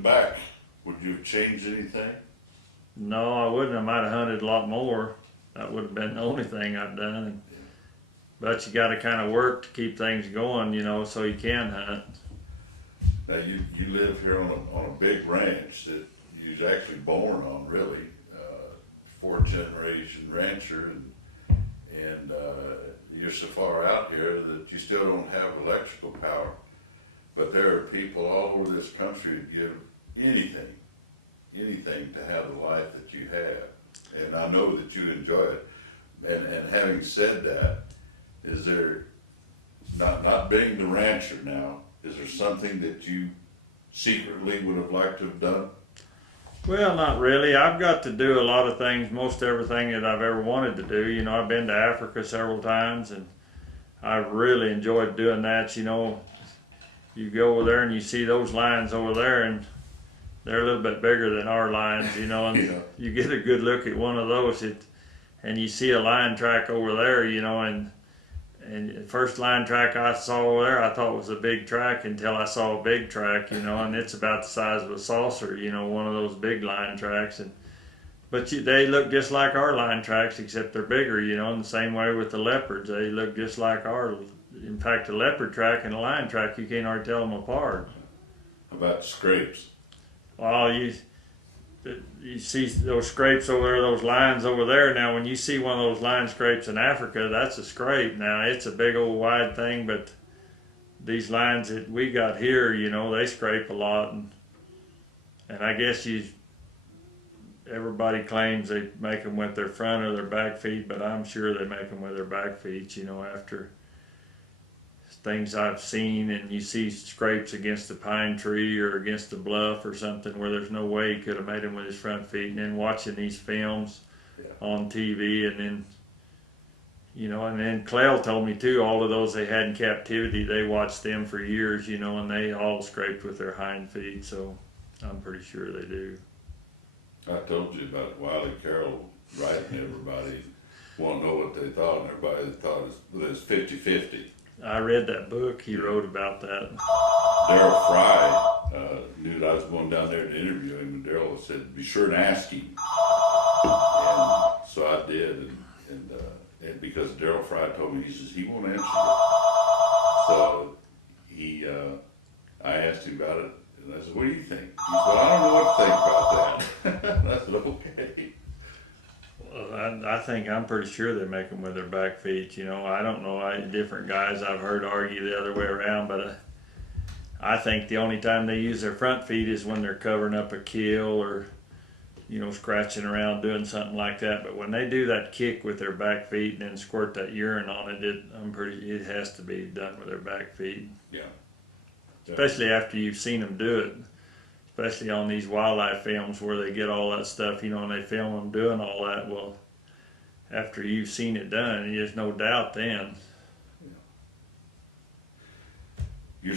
looking back, would you have changed anything? No, I wouldn't. I might have hunted a lot more. That would have been the only thing I'd done. But you got to kind of work to keep things going, you know, so you can hunt. Now you live here on a big ranch that you was actually born on, really. Fourth generation rancher, and you're so far out here that you still don't have electrical power. But there are people all over this country that give anything to have the life that you have. And I know that you enjoy it. And having said that, is there, not being the rancher now, is there something that you secretly would have liked to have done? Well, not really. I've got to do a lot of things, most everything that I've ever wanted to do. You know, I've been to Africa several times, and I've really enjoyed doing that. You know, you go over there and you see those lions over there, and they're a little bit bigger than our lions, you know, and Yeah. you get a good look at one of those, and you see a lion track over there, you know, and the first lion track I saw over there, I thought was a big track until I saw a big track, you know, and it's about the size of a saucer, you know, one of those big lion tracks. But they look just like our lion tracks, except they're bigger, you know, in the same way with the leopards. They look just like ours. In fact, a leopard track and a lion track, you can't hardly tell them apart. How about scrapes? Well, you see those scrapes over there, those lines over there. Now, when you see one of those lion scrapes in Africa, that's a scrape. Now, it's a big old wide thing, but these lines that we got here, you know, they scrape a lot. And I guess everybody claims they make them with their front or their back feet, but I'm sure they make them with their back feet, you know, after things I've seen, and you see scrapes against a pine tree or against a bluff or something where there's no way he could have made them with his front feet, and then watching these films on TV, and then, you know, and then Clell told me too, all of those they had in captivity, they watched them for years, you know, and they all scraped with their hind feet, so I'm pretty sure they do. I told you about Wiley Carol writing everybody, want to know what they thought, and everybody thought it was 50-50. I read that book he wrote about that. Darryl Fry knew that I was going down there to interview him, and Darryl said, "Be sure and ask him." And so I did, and because Darryl Fry told me, he says he won't answer it. So I asked him about it, and I said, "What do you think?" He said, "Well, I don't know what to think about that." And I said, "Okay." Well, I think I'm pretty sure they make them with their back feet. You know, I don't know. Different guys I've heard argue the other way around, but I think the only time they use their front feet is when they're covering up a kill or, you know, scratching around doing something like that. But when they do that kick with their back feet and then squirt that urine on it, it has to be done with their back feet. Yeah. Especially after you've seen them do it. Especially on these wildlife films where they get all that stuff, you know, and they film them doing all that. Well, after you've seen it done, there's no doubt then